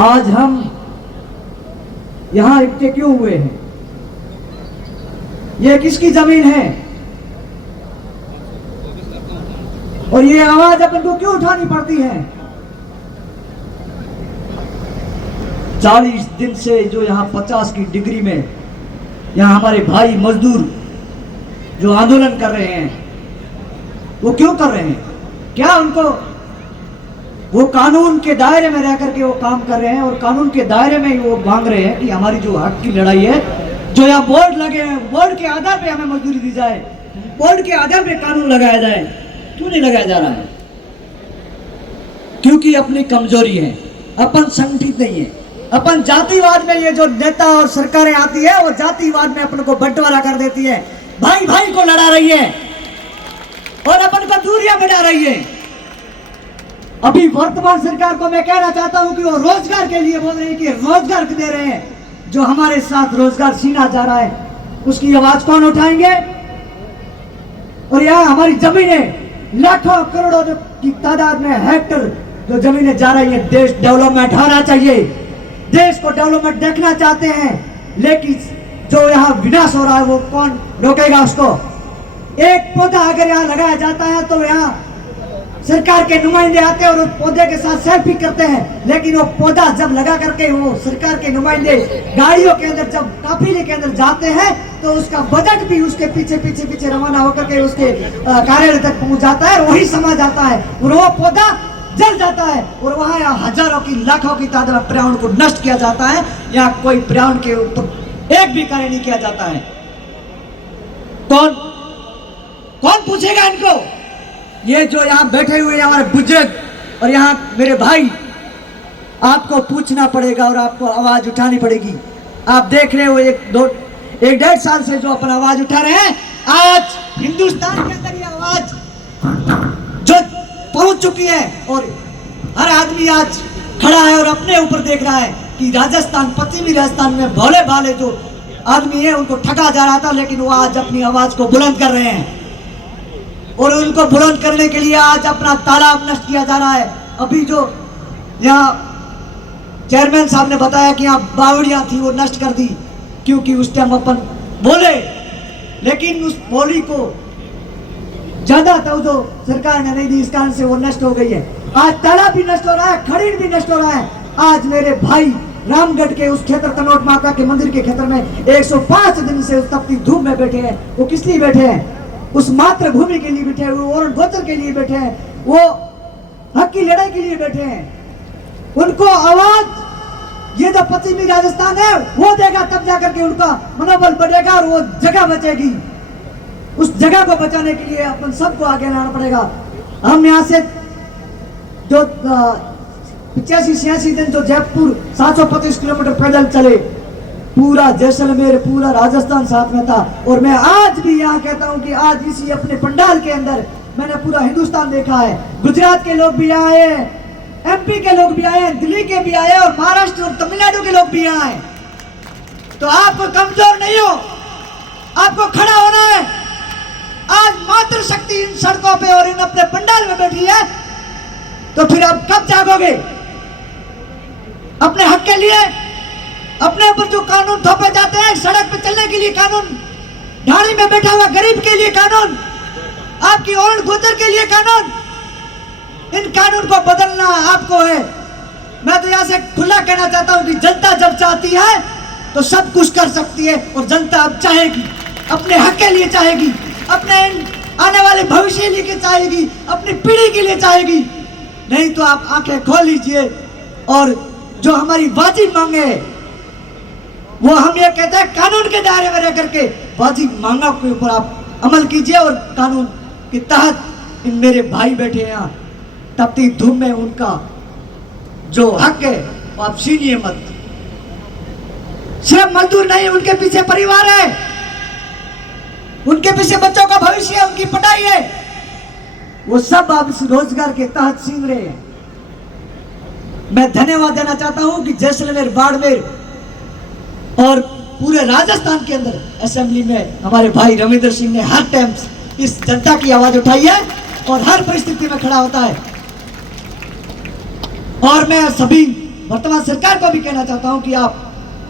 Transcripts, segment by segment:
आज हम यहां इकट्ठे क्यों हुए हैं? ये किसकी जमीन है और ये आवाज अपन को क्यों उठानी पड़ती है? 40 दिन से जो यहाँ 50 की डिग्री में यहाँ हमारे भाई मजदूर जो आंदोलन कर रहे हैं, वो क्यों कर रहे हैं? क्या उनको वो कानून के दायरे में रह करके वो काम कर रहे हैं और कानून के दायरे में ही वो मांग रहे हैं कि हमारी जो हक की लड़ाई है, जो यहाँ बोर्ड लगे हैं, बोर्ड के आधार पे हमें मजदूरी दी जाए, बोर्ड के आधार पे कानून लगाया जाए। क्यों नहीं लगाया जा रहा है? क्योंकि अपनी कमजोरी है, अपन संगठित नहीं है। अपन जातिवाद में, ये जो नेता और सरकारें आती है वो जातिवाद में अपन को बंटवारा कर देती है, भाई भाई को लड़ा रही है और अपन को दूरियां बढ़ा रही है। अभी वर्तमान सरकार को मैं कहना चाहता हूं कि वो रोजगार के लिए बोल रहे हैं कि रोजगार दे रहे हैं, जो हमारे साथ रोजगार छीना जा रहा है उसकी आवाज कौन उठाएंगे? और यहाँ हमारी जमीनें लाखों करोड़ों की तादाद में हेक्टर जो जमीनें जा रही है, देश डेवलपमेंट होना चाहिए, देश को डेवलपमेंट देखना चाहते हैं, लेकिन जो यहाँ विनाश हो रहा है वो कौन रोकेगा उसको? एक पौधा अगर यहाँ लगाया जाता है तो यहाँ सरकार के नुमाइंदे आते हैं और उस पौधे के साथ सेल्फी करते हैं, लेकिन वो पौधा जब लगा करके वो सरकार के नुमाइंदे गाड़ियों के अंदर जब काफिले के अंदर जाते हैं तो उसका बजट भी उसके पीछे पीछे पीछे रवाना होकर के उसके कार्यालय तक पहुंच जाता है, वही समा जाता है और वो पौधा जल जाता है और वहां हजारों की लाखों की तादाद में पर्यावरण को नष्ट किया जाता है। यहाँ कोई पर्यावरण के ऊपर एक भी कार्य नहीं किया जाता है। कौन कौन पूछेगा इनको? ये जो यहाँ बैठे हुए हमारे बुजुर्ग और यहाँ मेरे भाई, आपको पूछना पड़ेगा और आपको आवाज उठानी पड़ेगी। आप देख रहे हो एक डेढ़ साल से जो अपन आवाज उठा रहे हैं, आज हिंदुस्तान के अंदर ये आवाज जो पहुंच चुकी है और हर आदमी आज खड़ा है और अपने ऊपर देख रहा है कि राजस्थान, पश्चिमी राजस्थान में भोले भाले जो आदमी है उनको ठगा जा रहा था, लेकिन वो आज अपनी आवाज को बुलंद कर रहे हैं और उनको बुलंद करने के लिए आज अपना तालाब नष्ट किया जा रहा है। अभी जो यहाँ चेयरमैन साहब ने बताया कि यहाँ बावड़ियां थी वो नष्ट कर दी, क्योंकि उस टाइम अपन बोले, लेकिन उस बोली को ज्यादा था जो सरकार ने नहीं दी, इस कारण से वो नष्ट हो गई है। आज तालाब भी नष्ट हो रहा है, खरीद भी नष्ट हो रहा है। आज मेरे भाई रामगढ़ के उस क्षेत्र कनौट माता के मंदिर के क्षेत्र में 105 दिन से उस तपती धूप में बैठे हैं। वो किस लिए बैठे हैं? उस मातृभूमि के लिए बैठे हैं, वो औरण गोत्र के लिए बैठे हैं, वो हक की लड़ाई के लिए बैठे हैं। उनको आवाज ये जो पश्चिमी राजस्थान है वो देगा, तब जाकर के उनका मनोबल बढ़ेगा और वो जगह बचेगी। उस जगह को बचाने के लिए अपन सबको आगे आना पड़ेगा। हम यहाँ से जो 85-86 दिन जो जयपुर 725 किलोमीटर पैदल चले, पूरा जैसलमेर, पूरा राजस्थान साथ में था। और मैं आज भी यहाँ कहता हूँ कि आज इसी अपने पंडाल के अंदर मैंने पूरा हिंदुस्तान देखा है। गुजरात के लोग भी आए, एमपी के लोग भी आए, दिल्ली के भी आए और महाराष्ट्र और तमिलनाडु के लोग भी आए। तो आपको कमजोर नहीं हो, आपको खड़ा होना है। आज मातृ शक्ति इन सड़कों पे और इन अपने पंडाल में बैठी है, तो फिर आप कब जागोगे? अपने हक के लिए, अपने ऊपर जो कानून थोपे जाते हैं, सड़क पे चलने के लिए कानून, ढाणी में बैठा हुआ गरीब के लिए कानून, आपकी औरण गोचर के लिए कानून, इन कानून को बदलना आपको है। मैं तो यहाँ से खुला कहना चाहता हूँ कि जनता जब चाहती है तो सब कुछ कर सकती है और जनता अब चाहेगी, अपने हक के लिए चाहेगी, अपने आने वाले भविष्य के लिए चाहेगी, अपनी पीढ़ी के लिए चाहेगी। नहीं तो आप आंखें खोल लीजिए और जो हमारी वाजिब मांगे वो हम ये कहते हैं कानून के दायरे में रह करके वाजिब मांगों के ऊपर आप अमल कीजिए और कानून के तहत इन मेरे भाई बैठे हैं यहाँ तपती धूप में, उनका जो हक है वो आप छीनिए मत। सिर्फ मजदूर नहीं, उनके पीछे परिवार है, उनके पीछे बच्चों का भविष्य है, उनकी पढ़ाई है, वो सब आप इस रोजगार के तहत छीन रहे हैं। मैं धन्यवाद देना चाहता हूं कि जैसलमेर, बाड़मेर और पूरे राजस्थान के अंदर असेंबली में हमारे भाई रविंद्र सिंह ने हर टाइम इस जनता की आवाज उठाई है और हर परिस्थिति में खड़ा होता है। और मैं सभी वर्तमान सरकार को भी कहना चाहता हूं कि आप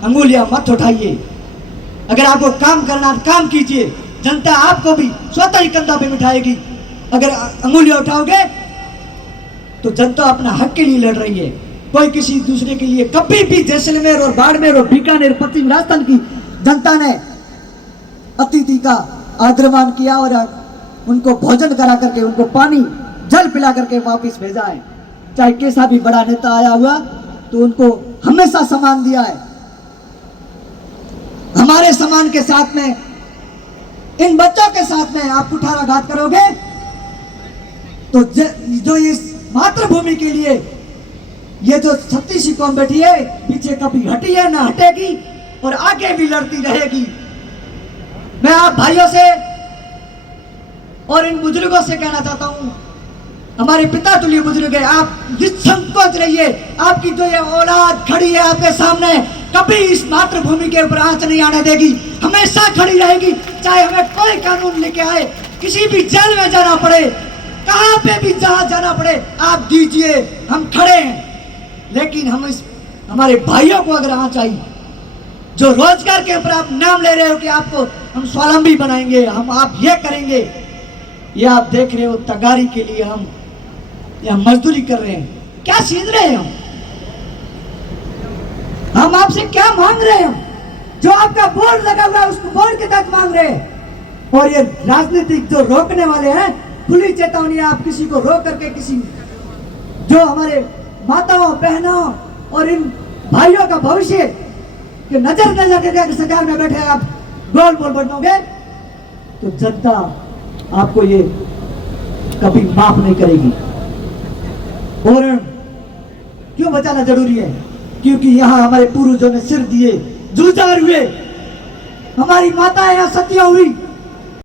अंगुलियां मत उठाइए। अगर आपको काम करना काम कीजिए, जनता आपको भी स्वतः ही कंधा पे बिठाएगी। अगर अंगुलियां उठाओगे तो जनता अपना हक के लिए लड़ रही है, कोई किसी दूसरे के लिए। कभी भी जैसलमेर और बाड़मेर और बीकानेर पश्चिम राजस्थान की जनता ने अतिथि का आदरमान किया और उनको भोजन करा करके, उनको पानी जल पिला करके वापस भेजा है। चाहे कैसा भी बड़ा नेता आया हुआ तो उनको हमेशा सम्मान दिया है। हमारे सम्मान के साथ में इन बच्चों के साथ में आप कुठाराघात करोगे तो जो इस मातृभूमि के लिए ये जो 36 कौम बैठी है, पीछे कभी हटी है ना हटेगी और आगे भी लड़ती रहेगी। मैं आप भाइयों से और इन बुजुर्गों से कहना चाहता हूं, हमारे पिता तुल्य बुजुर्ग है, आप निसंकोच रहिए। आपकी जो ये औलाद खड़ी है आपके सामने, कभी इस मातृभूमि के ऊपर आंच नहीं आने देगी, हमेशा खड़ी रहेगी। चाहे हमें कोई कानून लेके आए, किसी भी जेल में जाना पड़े, कहां पे भी जहां जाना पड़े, आप दीजिए, हम खड़े हैं। लेकिन हम इस हमारे भाइयों को अगर आंच आई, जो रोजगार के ऊपर आप नाम ले रहे हो कि आपको हम स्वावलंबी बनाएंगे, हम आप ये करेंगे, ये आप देख रहे हो तगारी के लिए हम या मजदूरी कर रहे हैं। क्या सीख रहे हैं हम आपसे क्या मांग रहे हैं? जो आपका बोर्ड लगा हुआ है उसको बोर्ड के तक मांग रहे हैं। और ये राजनीतिक जो रोकने वाले हैं, खुली चेतावनी, आप किसी को रोक करके किसी जो हमारे माताओं बहनों और इन भाइयों का भविष्य कि नजर न लगे सरकार में बैठे आप गोल बोल बनोगे तो जनता आपको ये कभी माफ नहीं करेगी। और क्यों बचाना जरूरी है? क्योंकि यहाँ हमारे पूर्वजों ने सिर दिए, जुझार हुए, हमारी माताएं यहाँ सतियां हुई,